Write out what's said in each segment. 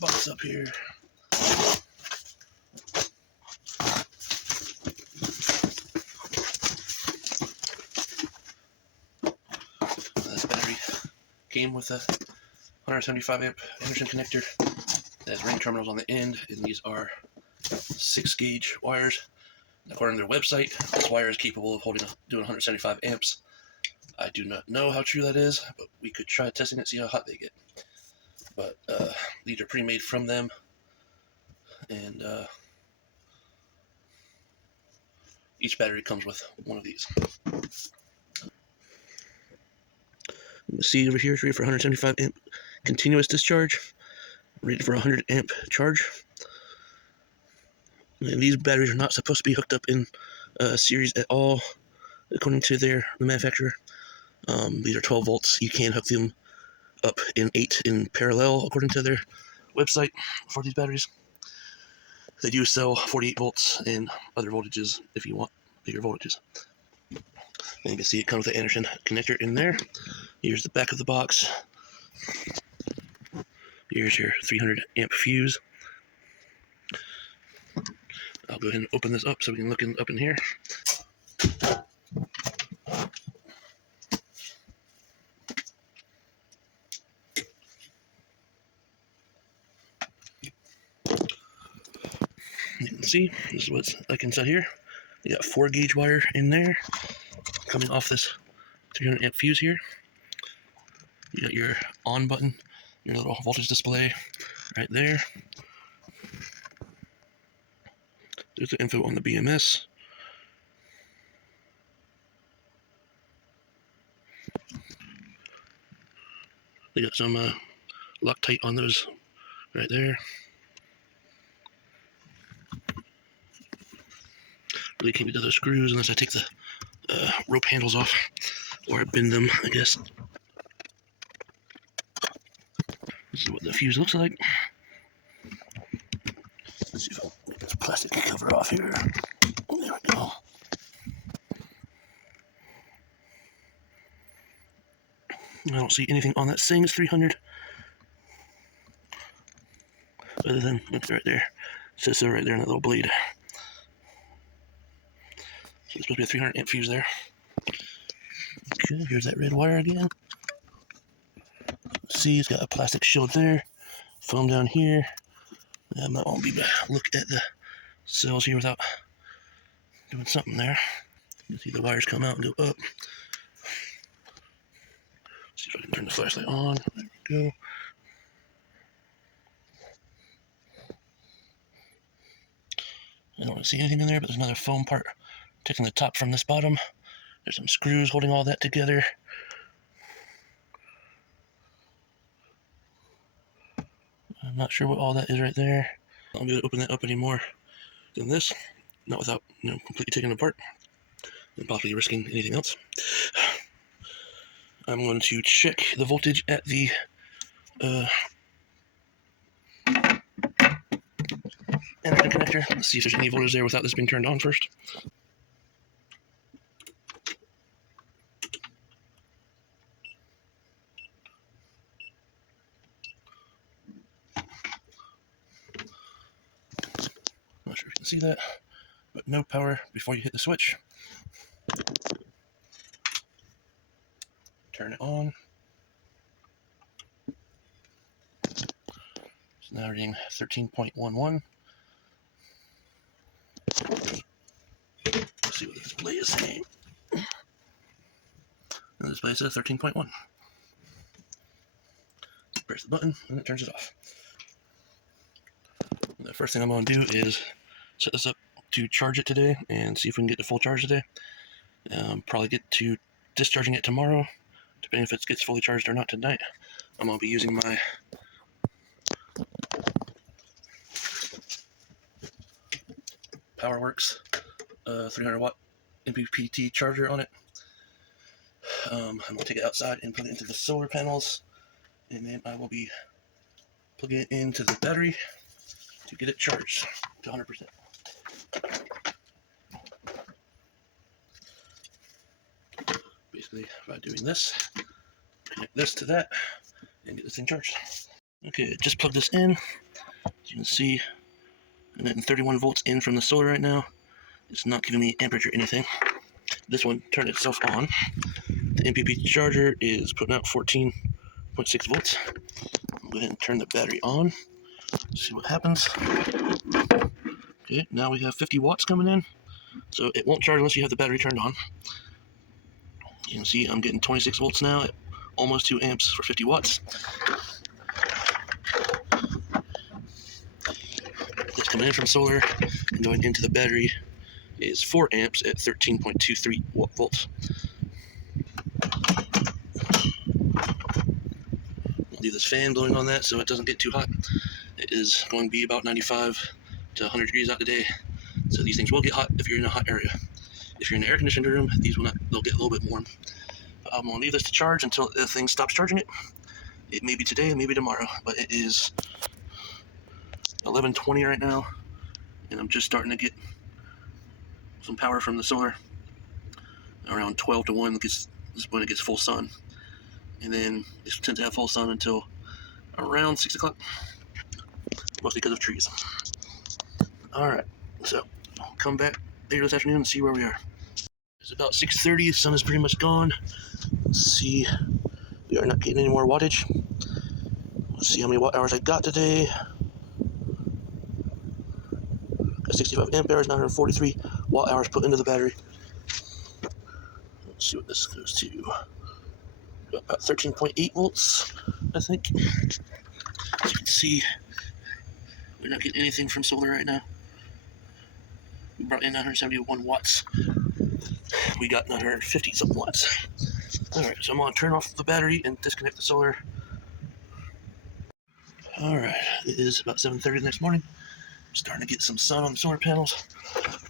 box up here. This battery came with a 175 amp Anderson connector that has ring terminals on the end, and these are 6 gauge wires. According to their website, this wire is capable of doing 175 amps. I do not know how true that is, but we could try testing it, see how hot they get. But these are pre-made from them, and each battery comes with one of these. The C over here is rated for 175 amp continuous discharge, rated for 100 amp charge. And these batteries are not supposed to be hooked up in series at all, according to the manufacturer. These are 12 volts. You can hook them up in 8 in parallel, according to their website, for these batteries. They do sell 48 volts and other voltages if you want bigger voltages. And you can see it comes with the Anderson connector in there. Here's the back of the box. Here's your 300 amp fuse. I'll go ahead and open this up so we can look up in here. You can see, this is what's like inside here. You got 4 gauge wire in there coming off this 300 amp fuse here. You got your on button, your little voltage display right there. There's the info on the BMS. They got some Loctite on those right there. Really can't get to those screws unless I take the rope handles off, or I bend them, I guess. This is what the fuse looks like. Let's see if I'll get this plastic cover off here. There we go. I don't see anything on that saying it's 300. Other than, look right there. It says so right there in that little blade. So it's supposed to be a 300 amp fuse there. Okay, here's that red wire again. See, it's got a plastic shield there. Foam down here. I might want to look at the cells here without doing something there. You can see the wires come out and go up. See if I can turn the flashlight on. There we go. I don't see anything in there, but there's another foam part taking the top from this bottom. There's some screws holding all that together. I'm not sure what all that is right there. I won't be able to open that up any more than this. Not without, completely taking it apart and possibly risking anything else. I'm going to check the voltage at the Anderson connector. Let's see if there's any voltage there without this being turned on first. Not sure if you can see that, but no power before you hit the switch. Turn it on. It's now reading 13.11. Let's see what the display is saying. And the display says 13.1. Press the button and it turns it off. And the first thing I'm going to do is set this up to charge it today and see if we can get to full charge today. Probably get to discharging it tomorrow, depending if it gets fully charged or not tonight. I'm going to be using my PowerWorks 300 watt MPPT charger on it. I'm going to take it outside and put it into the solar panels, and then I will be plugging it into the battery to get it charged to 100%. Basically, by doing this, connect this to that, and get this thing charged. Okay, just plug this in. As you can see, I'm getting 31 volts in from the solar right now. It's not giving me amperage or anything. This one turned itself on. The MPP charger is putting out 14.6 volts. I'll go ahead and turn the battery on. See what happens. Okay, now we have 50 watts coming in. So it won't charge unless you have the battery turned on. You can see I'm getting 26 volts now at almost 2 amps for 50 watts. That's coming in from solar and going into the battery is 4 amps at 13.23 volts. I'll leave this fan blowing on that so it doesn't get too hot. It is going to be about 95 to 100 degrees out today, so these things will get hot if you're in a hot area. If you're in an air-conditioned room, these will not. They'll get a little bit warm. But I'm going to leave this to charge until the thing stops charging it. It may be today, maybe tomorrow, but it is 11:20 right now, and I'm just starting to get some power from the solar. Around 12 to 1 is when it gets full sun, and then it tends to have full sun until around 6 o'clock, mostly because of trees. Alright, so I'll come back later this afternoon and see where we are. It's about 6:30, the sun is pretty much gone. Let's see, we are not getting any more wattage. Let's see how many watt hours I got today. Got 65 amp hours, 943 watt hours put into the battery. Let's see what this goes to. About 13.8 volts, I think. As you can see, we're not getting anything from solar right now. We brought in 971 watts. We got 950 something watts. Alright, so I'm going to turn off the battery and disconnect the solar. Alright, it is about 7:30 the next morning. I'm starting to get some sun on the solar panels.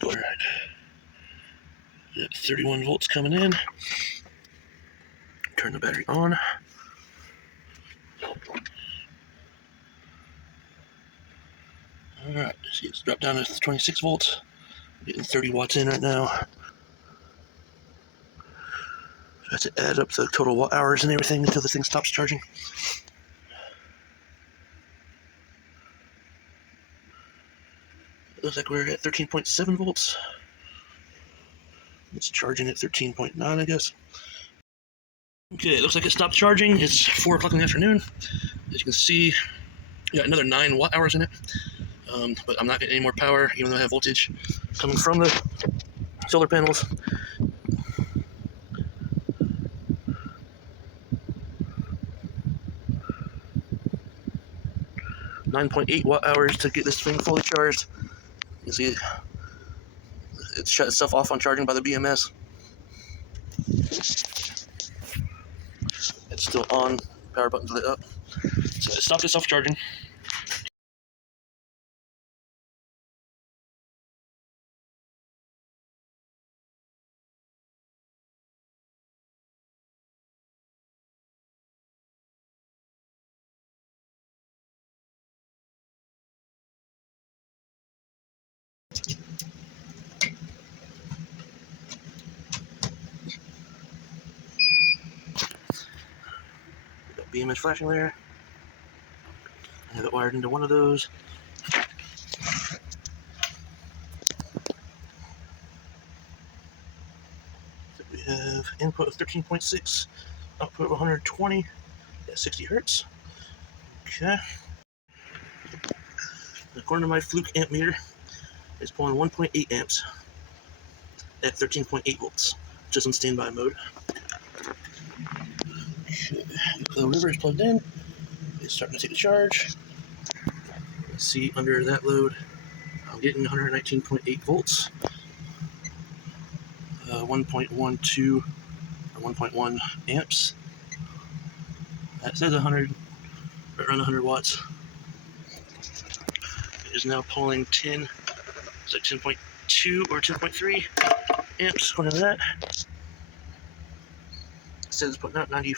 Alright. Got 31 volts coming in. Turn the battery on. Alright, see it's dropped down to 26 volts. I'm getting 30 watts in right now. I have to add up the total watt hours and everything until this thing stops charging. It looks like we're at 13.7 volts. It's charging at 13.9, I guess. Okay, it looks like it stopped charging. It's 4 o'clock in the afternoon. As you can see, we got another 9 watt hours in it. But I'm not getting any more power, even though I have voltage coming from the solar panels. $9.8 watt hours to get this thing fully charged. You see, it shut itself off on charging by the BMS. It's still on. Power button's lit up. So it stopped itself charging. Got BMS flashing there. I have it wired into one of those. We have input of 13.6, output of 120 at 60 hertz. Okay. According to my Fluke amp meter, it's pulling 1.8 amps at 13.8 volts, just in standby mode. The river is plugged in. It's starting to take a charge. Let's see, under that load, I'm getting 119.8 volts, 1.12 or 1.1 amps. That says 100, right around 100 watts. It is now pulling 10, it's like 10.2 or 10.3 amps, according to that. It says it's putting out 90,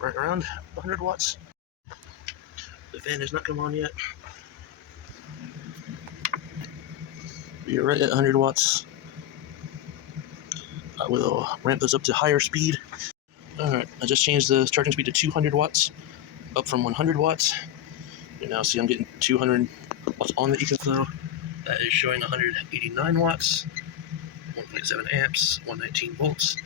right around 100 watts. The fan has not come on yet. We are right at 100 watts. I will ramp this up to higher speed. Alright, I just changed the charging speed to 200 watts, up from 100 watts. You now see I'm getting 200 watts on the EcoFlow. That is showing 189 watts, 1.7 amps, 119 volts.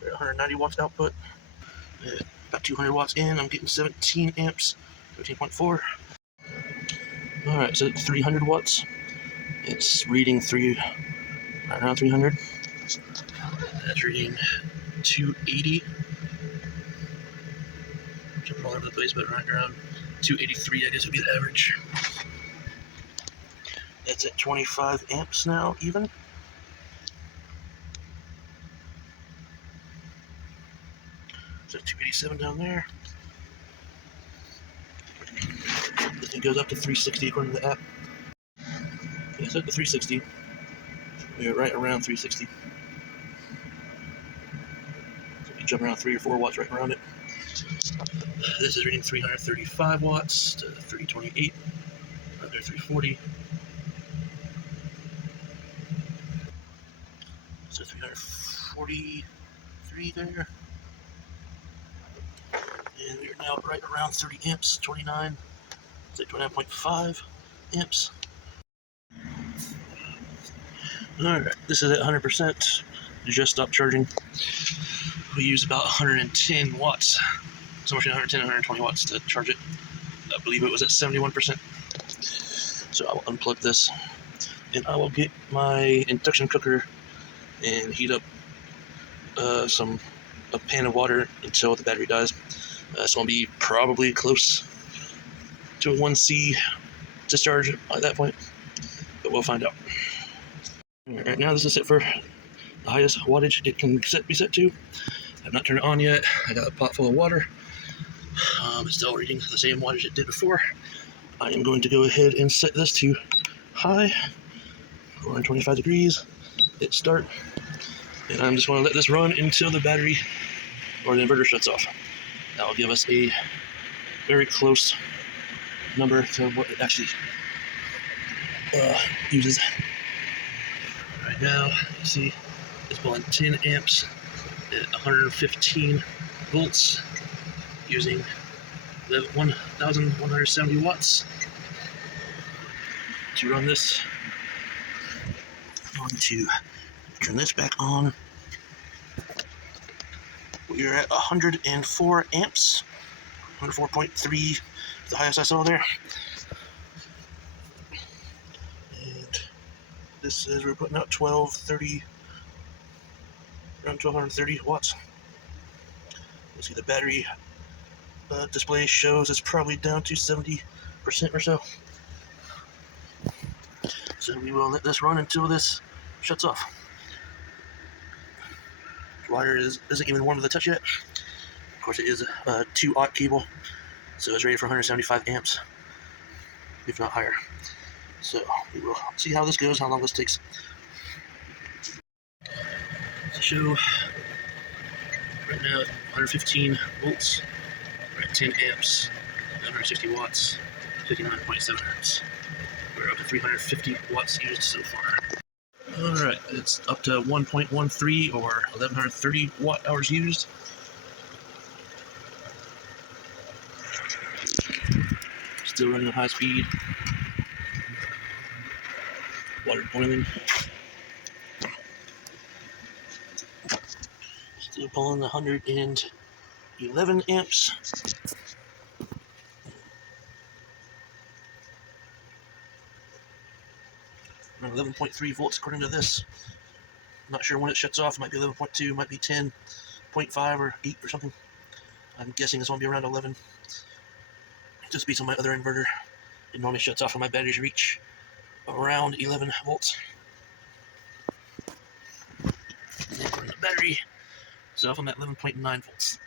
We're at 190 watts output. About 200 watts in, I'm getting 17 amps, 13.4. Alright, so 300 watts. It's reading right around 300. That's reading 280. Jumping all over the place, but right around 283, I guess would be the average. That's at 25 amps now, even. So 287 down there. It goes up to 360 according to the app. Yeah, it's up to 360. We're right around 360. So we jump around 3 or 4 watts right around it. This is reading 335 watts to 328, under 340. So 343 there. And we're now right around 30 amps, 29, say 29.5 amps. Alright, this is at 100%. Just stopped charging. We use about 110 watts. So much 110, 120 watts to charge it. I believe it was at 71%. So I will unplug this and I will get my induction cooker and heat up a pan of water until the battery dies. It's going to be probably close to a 1C discharge at that point, but we'll find out. Alright, now this is set for the highest wattage it can be set to. I've not turned it on yet. I got a pot full of water. It's still reading the same wattage it did before. I am going to go ahead and set this to high, 425 degrees, hit start, and I'm just going to let this run until the battery or the inverter shuts off. That will give us a very close number to what it actually uses. Right now, you see it's pulling 10 amps at 115 volts using 1,170 watts. To run this, I'm going to turn this back on. We're at 104 amps, 104.3, the highest I saw there. And this says we're putting out 1230, around 1230 watts. You see the battery display shows it's probably down to 70% or so. So we will let this run until this shuts off. The wire isn't even warm to the touch yet. Of course, it is a 2-aught cable, so it's rated for 175 amps, if not higher. So we will see how this goes, how long this takes. To show, right now 115 volts, we're at 10 amps, 160 watts, 59.7 hertz. We're up to 350 watts used so far. Alright, it's up to 1.13 or 1130 watt hours used. Still running at high speed. Water boiling. Still pulling 111 amps. 11.3 volts according to this. I'm not sure when it shuts off. It might be 11.2, might be 10.5 or 8 or something. I'm guessing this one will be around 11. Just beats on my other inverter. It normally shuts off when my batteries reach around 11 volts. And according to the battery, so I'm at 11.9 volts.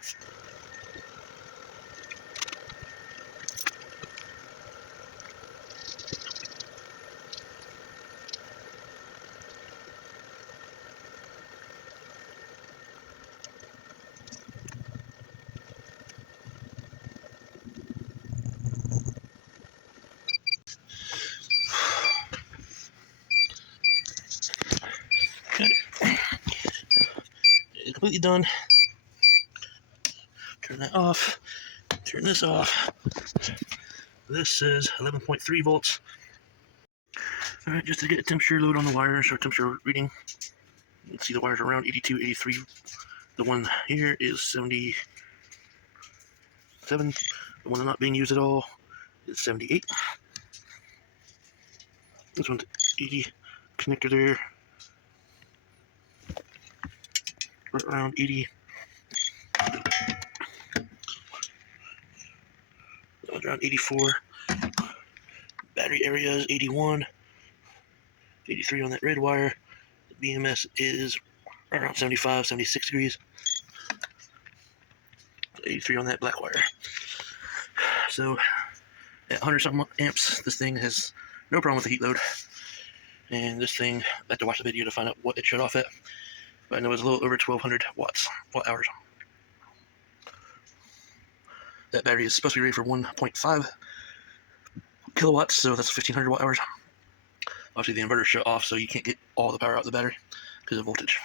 completely done. Turn that off. Turn this off. This says 11.3 volts. Alright, just to get a temperature load on the wires, or temperature reading. You can see the wires are around 82, 83. The one here is 77. The one not being used at all is 78. This one's 80. Connector there. Right around 80. That one's around 84. Battery area is 81. 83 on that red wire. The BMS is around 75, 76 degrees. 83 on that black wire. So at 100 something amps, this thing has no problem with the heat load. And this thing, I have to watch the video to find out what it shut off at. But I know it's a little over 1200 watt hours. That battery is supposed to be rated for 1.5 kilowatts, so that's 1500 watt hours. Obviously the inverter shut off, so you can't get all the power out of the battery because of voltage.